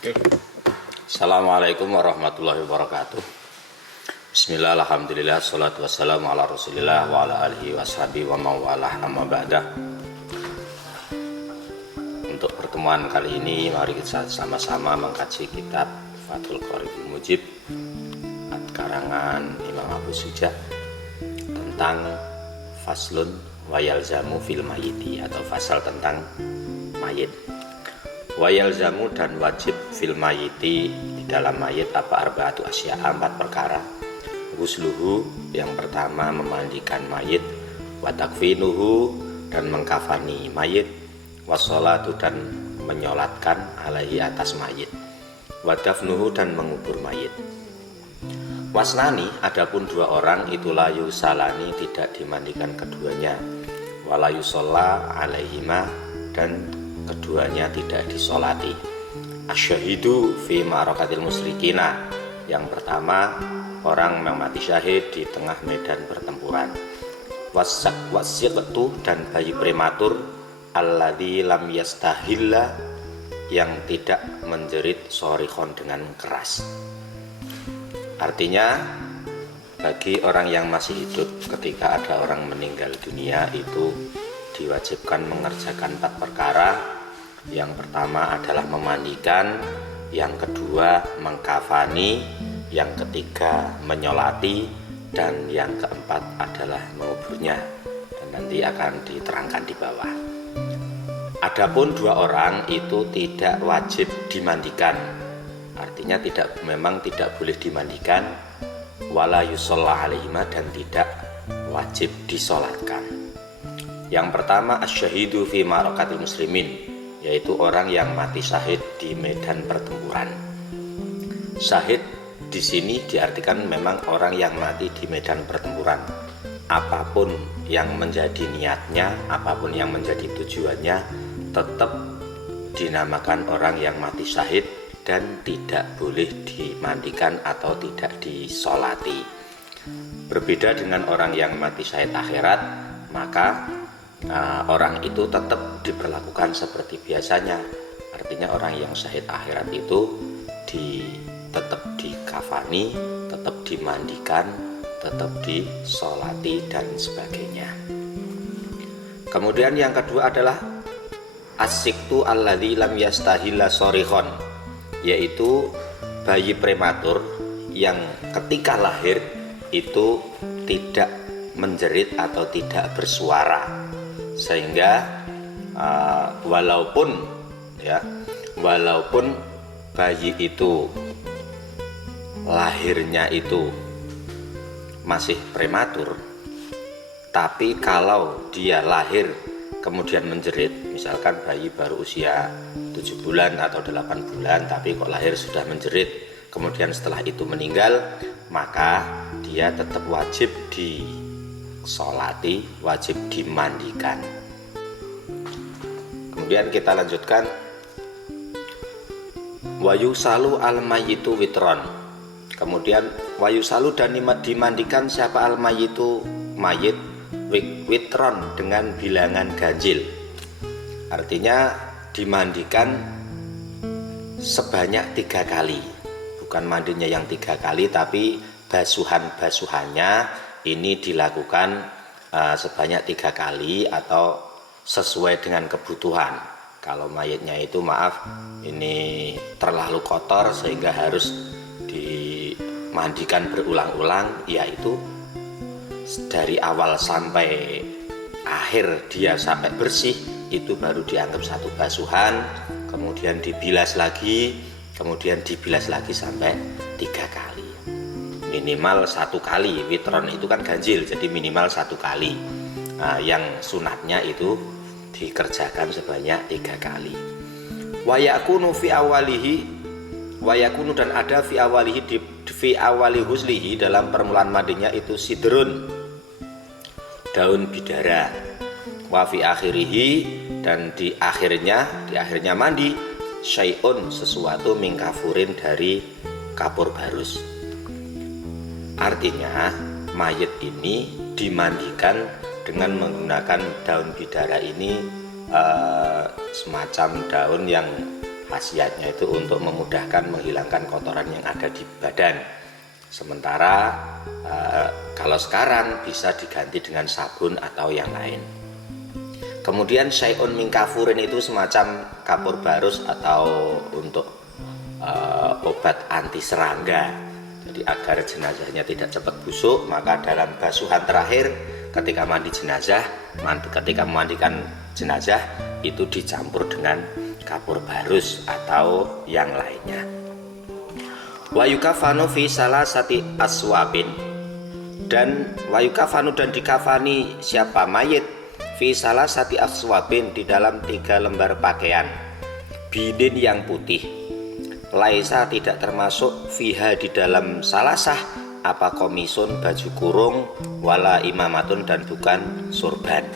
Oke. Assalamualaikum warahmatullahi wabarakatuh. Bismillah, alhamdulillah, salatu wassalamu ala rasulillah wa ala alihi washabihi wa mawalah, amma ba'dah. Untuk pertemuan kali ini mari kita sama-sama mengkaji kitab Fathul Qoribul Mujib karangan Imam Abu Suja tentang faslun wa yalzamu fil mayiti, atau fasal tentang mayit. Wa yalzamu, dan wajib fil mayiti, di dalam mayit, apa arba'atu asya, 4 perkara. Ghusluhu, yang pertama memandikan mayit, wa takfinuhu, dan mengkafani mayit, wassolatu, dan menyolatkan alaihi, atas mayit, wa dafnuhu, dan mengubur mayit. Wasnani, adapun 2 orang itu layu salani, tidak dimandikan keduanya, walayu sholla alaihima, dan keduanya tidak disolati. Asyahidu fi ma'rakatil musyrikina, yang pertama orang yang mati syahid di tengah medan pertempuran. Wasiqtu, dan bayi prematur, alladzi lam yastahilla, yang tidak menjerit shorikhon, dengan keras. Artinya bagi orang yang masih hidup ketika ada orang meninggal dunia itu diwajibkan mengerjakan 4 perkara. Yang pertama adalah memandikan, yang kedua mengkafani, yang ketiga menyolati, dan yang keempat adalah menguburnya, dan nanti akan diterangkan di bawah. Adapun 2 orang itu tidak wajib dimandikan, artinya memang tidak boleh dimandikan, wala yushalla alaihima, dan tidak wajib disolatkan. Yang pertama asyahidu fi ma'rakatil muslimin, yaitu orang yang mati syahid di medan pertempuran. Syahid di sini diartikan memang orang yang mati di medan pertempuran. Apapun yang menjadi niatnya, apapun yang menjadi tujuannya, tetap dinamakan orang yang mati syahid dan tidak boleh dimandikan atau tidak disolati. Berbeda dengan orang yang mati syahid akhirat, maka orang itu tetap diperlakukan seperti biasanya. Artinya orang yang syahid akhirat itu tetap dikafani, tetap dimandikan, tetap disolati, dan sebagainya. Kemudian yang kedua adalah asiktu alladzi lam yastahilla shorikhon, yaitu bayi prematur yang ketika lahir itu tidak menjerit atau tidak bersuara, sehingga walaupun bayi itu lahirnya itu masih prematur, tapi kalau dia lahir kemudian menjerit, misalkan bayi baru usia 7 bulan atau 8 bulan tapi kok lahir sudah menjerit, kemudian setelah itu meninggal, maka dia tetap wajib disolati, wajib dimandikan. Kemudian kita lanjutkan, wayusalu al-mayyitu witron. Kemudian wayusalu, dan dimandikan siapa al-mayyitu, mayit, witron, dengan bilangan ganjil. Artinya dimandikan sebanyak 3 kali. Bukan mandinya yang 3 kali, tapi basuhannya ini dilakukan sebanyak 3 kali atau sesuai dengan kebutuhan. Kalau mayitnya itu ini terlalu kotor sehingga harus dimandikan berulang-ulang, yaitu dari awal sampai akhir dia sampai bersih, itu baru dianggap 1 basuhan, kemudian dibilas lagi, kemudian dibilas lagi sampai 3 kali. Minimal 1 kali, witron itu kan ganjil, jadi minimal 1 kali. Yang sunatnya itu dikerjakan sebanyak 3 kali. Wayakunu fi awalihi, wayakunu, dan ada fi awalihi, fi awali huslihi, dalam permulaan mandinya itu sidrun, daun bidara. Wa fi akhirihi, dan di akhirnya mandi, syai'un, sesuatu, mingkafurin, dari kapur barus. Artinya mayit ini dimandikan dengan menggunakan daun bidara ini, semacam daun yang khasiatnya itu untuk memudahkan menghilangkan kotoran yang ada di badan. Sementara kalau sekarang bisa diganti dengan sabun atau yang lain. Kemudian syai'un min kafurin itu semacam kapur barus atau untuk obat anti serangga. Jadi agar jenazahnya tidak cepat busuk, maka dalam basuhan terakhir ketika ketika memandikan jenazah itu dicampur dengan kapur barus atau yang lainnya. Wa yukafanu fi salasati aswabin, dan wa yukafanu dan dikafani siapa mayit fi salasati aswabin di dalam 3 lembar pakaian bidin yang putih, laisa tidak termasuk fiha di dalam salasah apa komisun baju kurung wala imamatun dan bukan surban.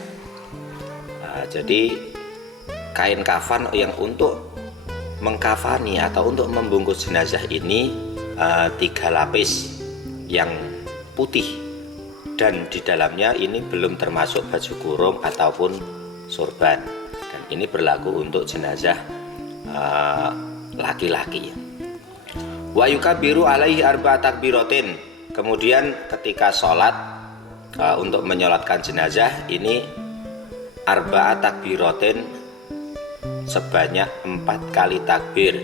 Jadi kain kafan yang untuk mengkafani atau untuk membungkus jenazah ini 3 lapis yang putih, dan di dalamnya ini belum termasuk baju kurung ataupun surban, dan ini berlaku untuk jenazah laki-laki. Wa yukabiru alaihi arba'a takbiratin, kemudian ketika sholat untuk menyolatkan jenazah ini arba'a takbiratin sebanyak 4 kali takbir.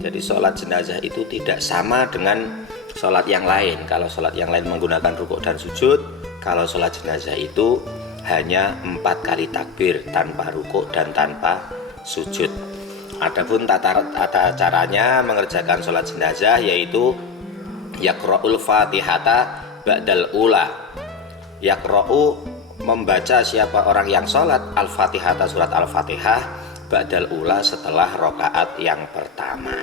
Jadi sholat jenazah itu tidak sama dengan sholat yang lain. Kalau sholat yang lain menggunakan rukuk dan sujud, kalau sholat jenazah itu hanya 4 kali takbir tanpa rukuk dan tanpa sujud. Adapun tata caranya mengerjakan sholat jenazah yaitu yaqra'ul fatihata ba'dal ula. Yaqra'u membaca siapa orang yang sholat al-fatihata surat al-fatihah ba'dal ula setelah rakaat yang pertama.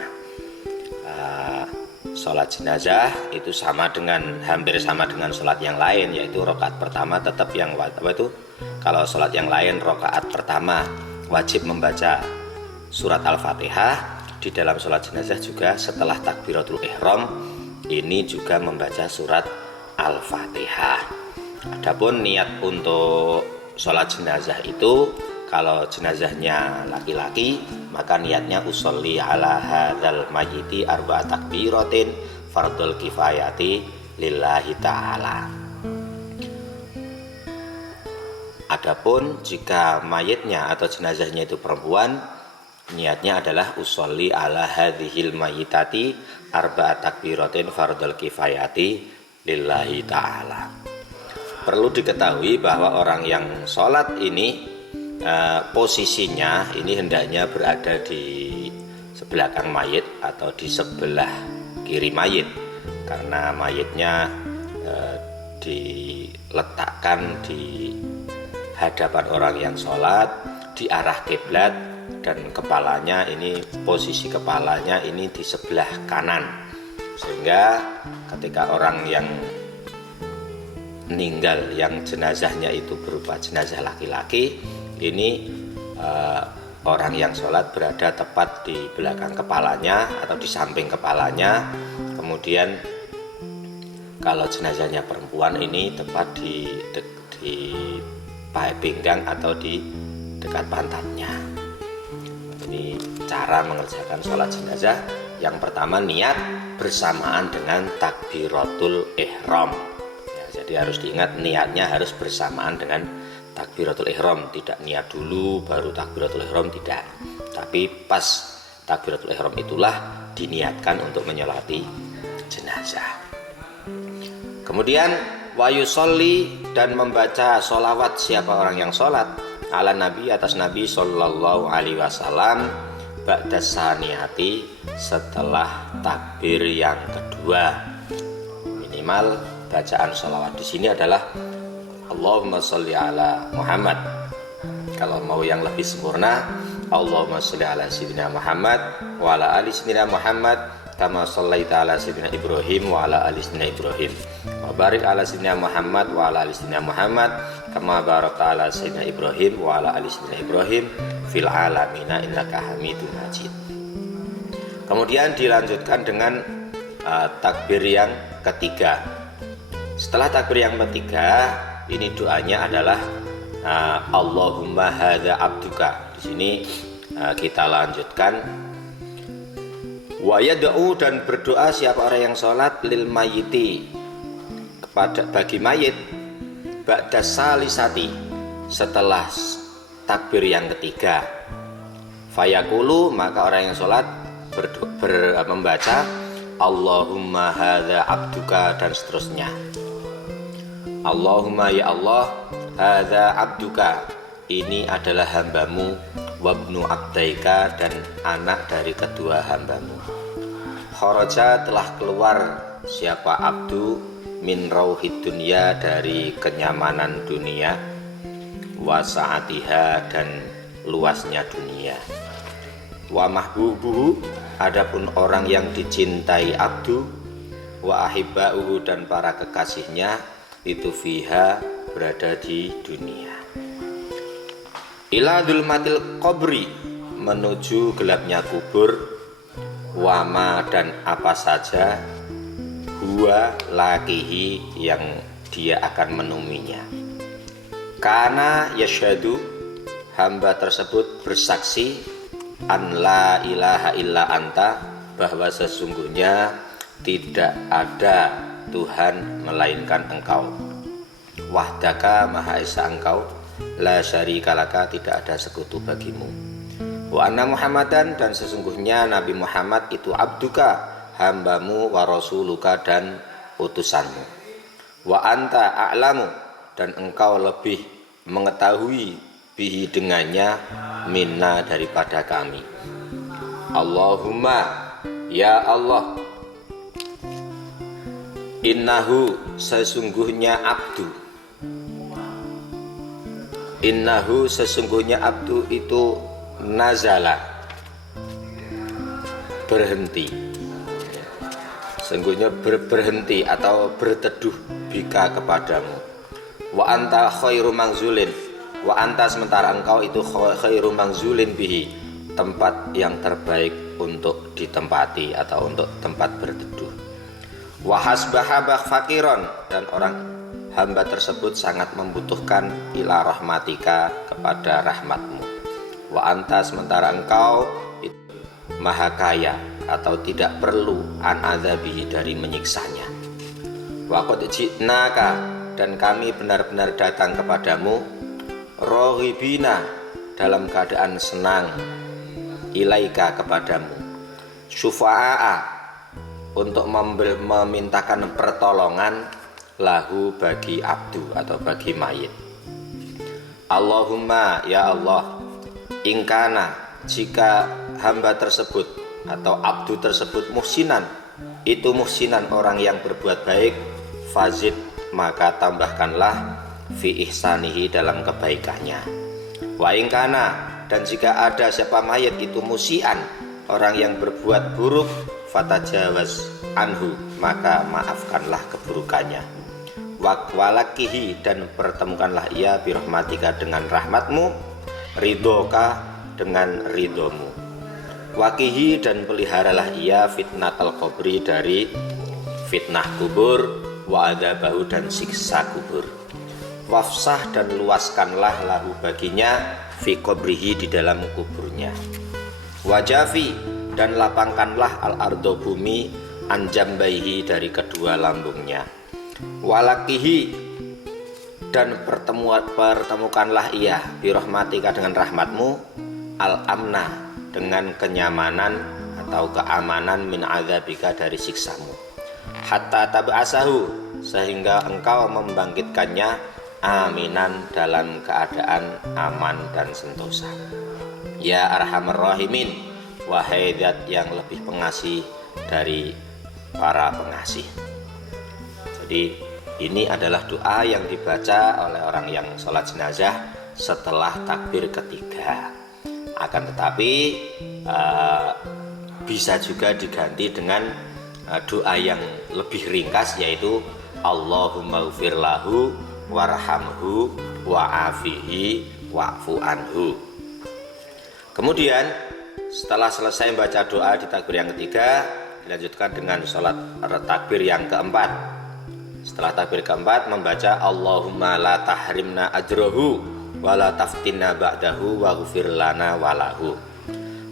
Sholat jenazah itu hampir sama dengan sholat yang lain, yaitu rakaat pertama tetap yang kalau sholat yang lain rakaat pertama wajib membaca surat al-fatihah. Di dalam sholat jenazah juga setelah takbiratul ihram ini juga membaca surat al-fatihah. Adapun niat untuk sholat jenazah itu, kalau jenazahnya laki-laki maka niatnya usolli ala hadzal mayyiti arba'a takbiratin fardul kifayati lillahi ta'ala. Adapun jika mayitnya atau jenazahnya itu perempuan, niatnya adalah usolli ala hadzihil mayyitati arba'a takbiratin fardul kifayati lillahi ta'ala. Perlu diketahui bahwa orang yang sholat ini posisinya ini hendaknya berada di sebelakang mayit atau di sebelah kiri mayit, karena mayitnya diletakkan di hadapan orang yang sholat di arah kiblat, dan kepalanya ini posisi kepalanya ini di sebelah kanan, sehingga ketika orang yang meninggal yang jenazahnya itu berupa jenazah laki-laki, ini orang yang sholat berada tepat di belakang kepalanya atau di samping kepalanya. Kemudian kalau jenazahnya perempuan ini tepat di paha pinggang atau di dekat pantatnya. Ini cara mengerjakan sholat jenazah. Yang pertama, niat bersamaan dengan takbiratul ihram. Jadi harus diingat, niatnya harus bersamaan dengan takbiratul ihram, tidak niat dulu baru takbiratul ihram, tidak, tapi pas takbiratul ihram itulah diniatkan untuk menyolati jenazah. Kemudian wa yusolli, dan membaca sholawat siapa orang yang sholat ala nabi atas nabi sallallahu alaihi wasallam ba'da saniyati setelah takbir yang kedua. Minimal bacaan sholawat di sini adalah Allahumma sholli ala Muhammad. Kalau mau yang lebih sempurna, Allahumma sholli ala sayyidina Muhammad wa ala ali sayyidina Muhammad kama shallaita ala sayyidina Ibrahim wa ala ali sayyidina Ibrahim wa barik ala sayyidina Muhammad wa ala ali sayyidina Muhammad kama barakta ala sayyidina Ibrahim wa ala ali sayyidina Ibrahim fil alamina innaka Hamidum Majid. Kemudian dilanjutkan dengan takbir yang ketiga. Setelah takbir yang ketiga, ini doanya adalah Allahumma hadza abduka. Di sini kita lanjutkan Wa yad'u dan berdoa siapa orang yang sholat lil mayyiti kepada bagi mayit ba'da salisati setelah takbir yang ketiga. Fayaqulu maka orang yang sholat membaca Allahumma hadza abduka dan seterusnya. Allahumma ya Allah hadza abduka ini adalah hambamu wabnu abdaika dan anak dari kedua hambamu. Kharaja telah keluar siapa abdu min rauhid dunya dari kenyamanan dunia wa sa'atiha dan luasnya dunia. Wa mahbubuhu adapun orang yang dicintai abdu wa ahibba'uhu dan para kekasihnya itu fiha berada di dunia. Ila dzulmatil qabri menuju gelapnya kubur wama dan apa saja huwa lakihi yang dia akan menemuinya. Karena yasyhadu hamba tersebut bersaksi an la ilaha illa anta bahwa sesungguhnya tidak ada Tuhan melainkan engkau. Wahdaka maha esa engkau la syarika laka tidak ada sekutu bagimu. Wa anna Muhammadan dan sesungguhnya Nabi Muhammad itu abduka hambamu wa rasuluka dan utusanmu. Wa anta a'lamu dan engkau lebih mengetahui bihi dengannya minna daripada kami. Allahumma ya Allah innahu sesungguhnya abdu innahu sesungguhnya abdu itu nazala berhenti, sesungguhnya berhenti atau berteduh bika kepadamu. Wa anta khairu manzulin wa anta sementara engkau itu khairu manzulin bihi tempat yang terbaik untuk ditempati atau untuk tempat berteduh. Wa hasbahabah fakiron dan orang hamba tersebut sangat membutuhkan ila rahmatika kepada rahmatmu. Wa anta sementara engkau itu maha kaya atau tidak perlu an adzabihi dari menyiksanya. Wa qad ji'naka dan kami benar-benar datang kepadamu rohibina dalam keadaan senang ilaika kepadamu syufa'a untuk memintakan pertolongan lahu bagi abdu atau bagi mayit. Allahumma ya Allah ingkana jika hamba tersebut atau abdu tersebut muhsinan itu muhsinan orang yang berbuat baik fazid maka tambahkanlah fi ihsanihi dalam kebaikannya. Wa ingkana dan jika ada siapa mayit itu musian orang yang berbuat buruk fatajawaz anhu maka maafkanlah keburukannya. Walakihi dan pertemukanlah ia birahmatika dengan rahmatmu ridhoka dengan ridhomu. Wakihi dan peliharalah ia fitnatal qabri dari fitnah kubur wa adzabahu dan siksa kubur. Wafsah dan luaskanlah lahu baginya fi qabrihi di dalam kuburnya. Wajafi dan lapangkanlah al ardo bumi anjambaihi dari kedua lambungnya. Walakihi dan pertemukanlah ia birahmatika dengan rahmatmu al amna dengan kenyamanan atau keamanan min adzabika dari siksamu hatta tab'asahu sehingga engkau membangkitkannya aminan dalam keadaan aman dan sentosa. Ya arhamar rahimin wahai zat yang lebih pengasih dari para pengasih. Jadi ini adalah doa yang dibaca oleh orang yang sholat jenazah setelah takbir ketiga. Akan tetapi bisa juga diganti dengan doa yang lebih ringkas yaitu Allahumma ghfir lahu warhamhu wa'afihi wa'fu anhu. Kemudian setelah selesai membaca doa di takbir yang ketiga dilanjutkan dengan sholat takbir yang keempat. Setelah takbir keempat membaca Allahumma la tahrimna ajrohu wa la taftinna ba'dahu wa ghufir lana walahu.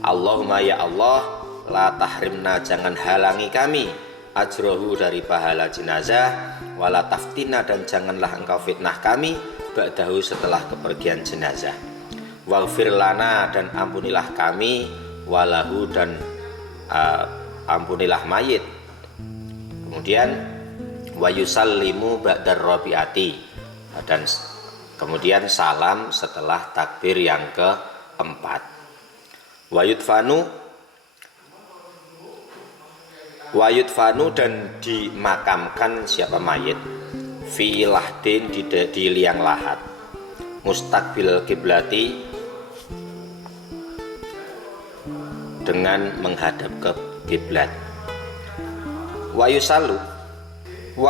Allahumma ya Allah la tahrimna jangan halangi kami ajrohu dari pahala jenazah, wala taftina dan janganlah engkau fitnah kami ba'dahu setelah kepergian jenazah, waghfir lana dan ampunilah kami, walahu dan ampunilah mayit. Kemudian wa yusallimu ba'dar rabi'ati dan kemudian salam setelah takbir yang keempat. Wa yudfanu dan dimakamkan siapa mayit fi lahdin di liang lahat mustaqbil kiblati dengan menghadap ke kiblat. Wa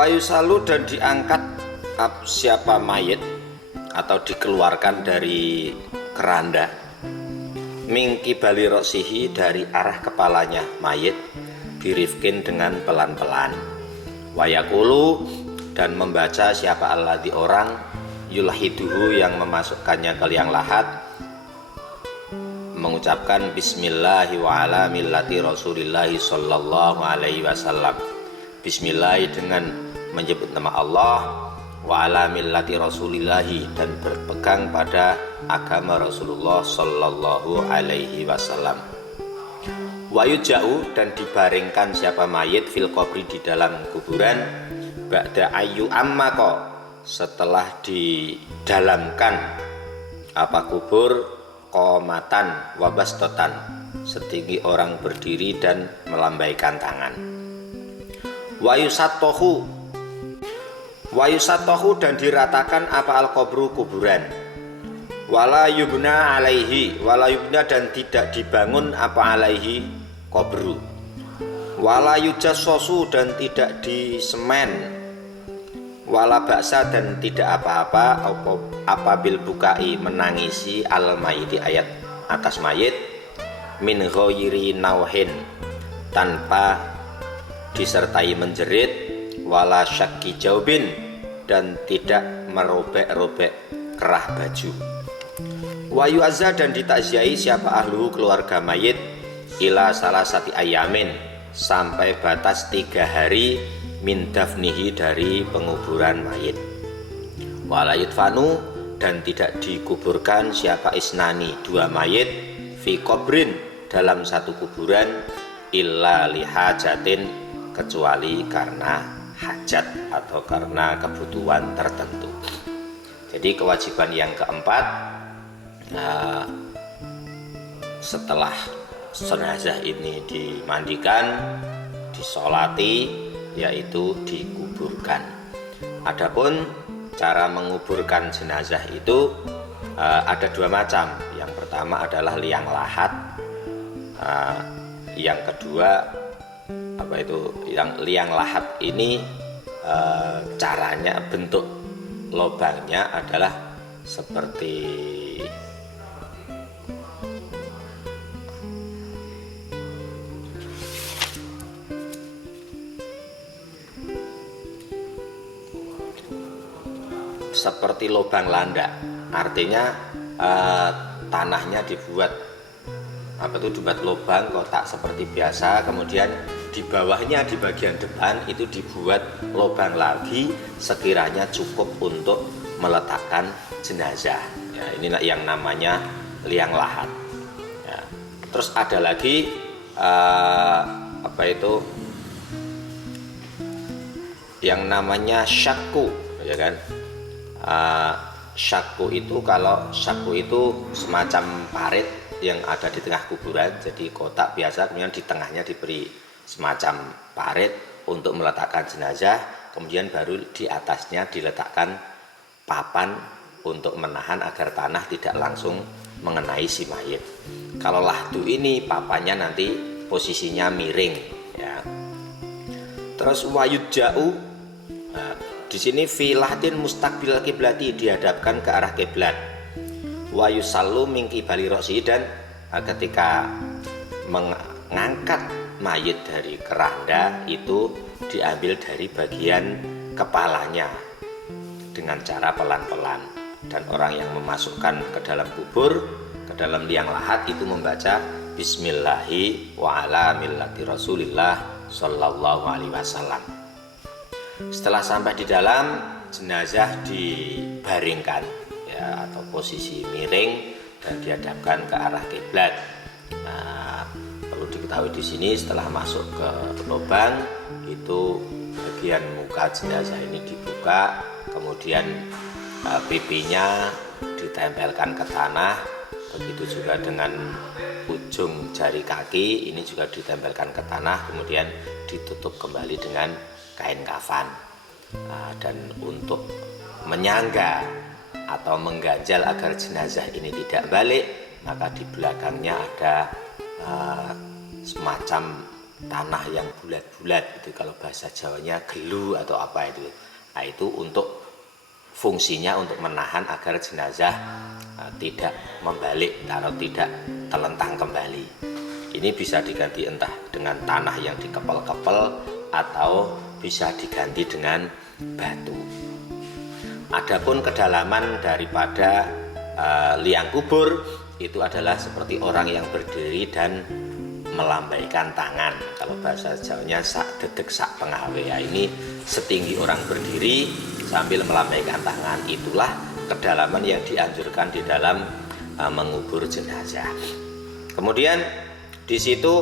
yusallu dan diangkat siapa mayit atau dikeluarkan dari keranda mingki bali roksihi dari arah kepalanya mayit birifkin dengan pelan-pelan. Wayakulu dan membaca siapa alladhi orang yulhiduhu yang memasukkannya ke liang lahat mengucapkan bismillahi wa ala millati rasulillahi sallallahu alaihi wasallam. Bismillah dengan menyebut nama Allah, wa ala millati rasulillahi dan berpegang pada agama Rasulullah sallallahu alaihi wasallam. Wa yuja'u dan dibaringkan siapa mayit fil qabri di dalam kuburan ba'da ayu ammako setelah didalamkan kubur qomatan wabastotan setinggi orang berdiri dan melambaikan tangan. Wa yusattohu dan diratakan al-qabru kuburan. Wala yubna dan tidak dibangun alaihi qabru. Wala yujassosu dan tidak disemen. Wala baksa dan tidak apa bil bukai menangisi al-mayiti ayat atas mayit min ghairi nauhin tanpa disertai menjerit, wala syakki jaubin dan tidak merobek-robek kerah baju. Wa yu'azza dan ditakziahi siapa ahluhu keluarga mayit ila salasati ayamin sampai batas 3 hari min dafnihi dari penguburan mayit. Wala yudfanu dan tidak dikuburkan siapa isnani 2 mayit fi qabrin dalam satu kuburan illa lihajatin kecuali karena hajat atau karena kebutuhan tertentu. Jadi kewajiban yang keempat setelah jenazah ini dimandikan, disolati, yaitu dikuburkan. Adapun cara menguburkan jenazah itu ada 2 macam. Yang pertama adalah liang lahat, yang kedua yang liang lahat ini caranya, bentuk lubangnya adalah seperti lubang landak. Artinya tanahnya dibuat lubang kotak seperti biasa, kemudian di bawahnya di bagian depan itu dibuat lubang lagi sekiranya cukup untuk meletakkan jenazah. Ya, inilah yang namanya liang lahat. Ya. Terus ada lagi yang namanya syakku, ya kan? Syakku itu semacam parit yang ada di tengah kuburan, jadi kotak biasa, kemudian di tengahnya diberi semacam parit untuk meletakkan jenazah, kemudian baru di atasnya diletakkan papan untuk menahan agar tanah tidak langsung mengenai si mayit. Kalau lahdu ini papannya nanti posisinya miring, ya. Terus wayudja'u, di sini fi lahdin mustaqbil kiblati dihadapkan ke arah kiblat. Wa yusallu min qibali ra'si dan ketika mengangkat mayit dari keranda itu diambil dari bagian kepalanya dengan cara pelan-pelan, dan orang yang memasukkan ke dalam kubur, ke dalam liang lahat itu membaca bismillahi wa ala millati Rasulillah sallallahu alaihi wasallam. Setelah sampai di dalam, jenazah dibaringkan ya, atau posisi miring dan dihadapkan ke arah kiblat. Nah, perlu diketahui di sini setelah masuk ke lubang itu bagian muka jenazah ini dibuka, kemudian pipinya ditempelkan ke tanah, begitu juga dengan ujung jari kaki ini juga ditempelkan ke tanah, kemudian ditutup kembali dengan kain kafan. Nah, dan untuk menyangga atau mengganjal agar jenazah ini tidak balik, maka di belakangnya ada semacam tanah yang bulat-bulat, itu kalau bahasa Jawanya gelu atau apa itu. Nah, itu untuk fungsinya untuk menahan agar jenazah tidak membalik atau tidak telentang kembali. Ini bisa diganti entah dengan tanah yang dikepel-kepel atau bisa diganti dengan batu. Adapun kedalaman daripada liang kubur itu adalah seperti orang yang berdiri dan melambaikan tangan. Kalau bahasa Jawanya sak dedek sak pengawe, ya ini setinggi orang berdiri sambil melambaikan tangan. Itulah kedalaman yang dianjurkan di dalam mengubur jenazah. Kemudian di situ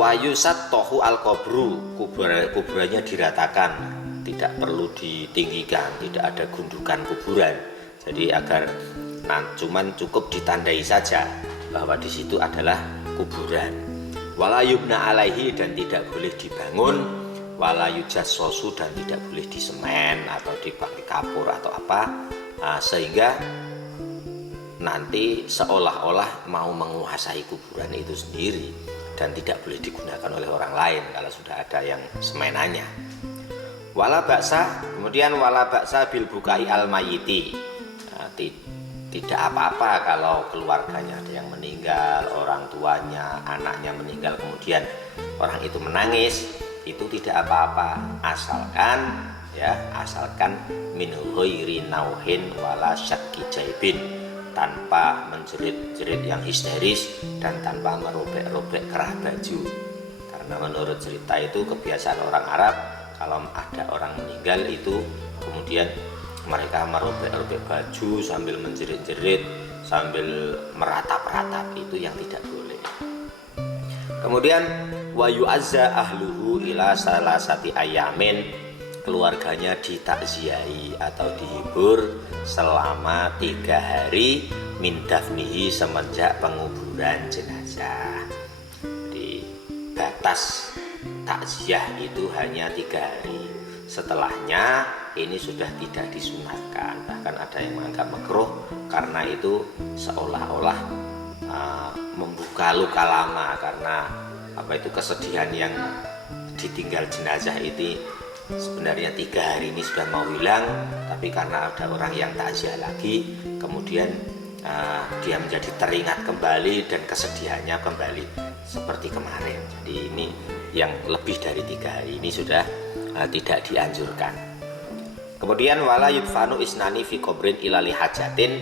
wayusat tohu al kubru, kuburannya diratakan, tidak perlu ditinggikan, tidak ada gundukan kuburan. Jadi agar cuman cukup ditandai saja bahwa di situ adalah kuburan. Wala yubna alaihi, dan tidak boleh dibangun. Wala yujassosu, dan tidak boleh disemen atau dipakai kapur atau apa, sehingga nanti seolah-olah mau menguasai kuburan itu sendiri dan tidak boleh digunakan oleh orang lain kalau sudah ada yang semenannya. Wala baksa, kemudian wala baksa bil bukai al mayiti. Tidak apa-apa kalau keluarganya ada yang meninggal, orang tuanya, anaknya meninggal, kemudian orang itu menangis, itu tidak apa-apa, asalkan min ghairi nauhin wala syakki jaibin, tanpa menjerit-jerit yang histeris dan tanpa merobek-robek kerah baju. Karena menurut cerita itu kebiasaan orang Arab, kalau ada orang meninggal itu kemudian mereka merobek-robek baju sambil menjerit-jerit, sambil meratap-ratap, itu yang tidak boleh. Kemudian wa yu'azza ahluhu ila salasati ayamin, keluarganya ditakziahi atau dihibur selama 3 hari min dafnihi, semenjak penguburan jenazah. Di batas takziah itu hanya 3 hari. Setelahnya ini sudah tidak disunatkan, bahkan ada yang menganggap makruh karena itu seolah-olah membuka luka lama, karena itu kesedihan yang ditinggal jenazah ini sebenarnya 3 hari ini sudah mau hilang, tapi karena ada orang yang takziah lagi, kemudian dia menjadi teringat kembali dan kesedihannya kembali seperti kemarin. Jadi ini yang lebih dari 3 hari ini sudah tidak dianjurkan. Kemudian wala yudfanu isnani fi qabrin ilali hajatin,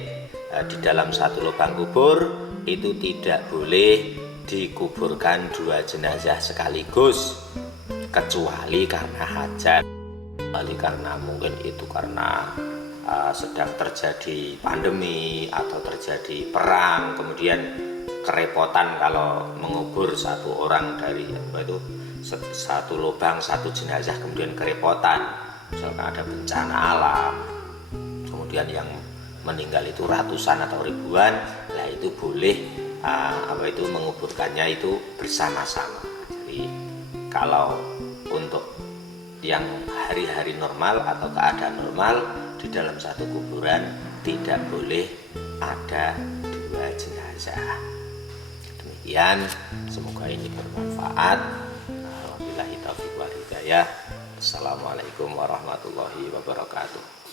di dalam satu lubang kubur itu tidak boleh dikuburkan 2 jenazah sekaligus, kecuali karena hajat, kecuali karena mungkin itu karena sedang terjadi pandemi atau terjadi perang, kemudian kerepotan kalau mengubur satu orang dari satu lubang satu jenazah, kemudian kerepotan, misalkan ada bencana alam, kemudian yang meninggal itu ratusan atau ribuan, lah itu boleh menguburkannya itu bersama-sama. Jadi kalau untuk yang hari-hari normal atau keadaan normal, di dalam satu kuburan tidak boleh ada 2 jenazah. Demikian, semoga ini bermanfaat. Wabillahi taufiq wal hidayah. Assalamualaikum warahmatullahi wabarakatuh.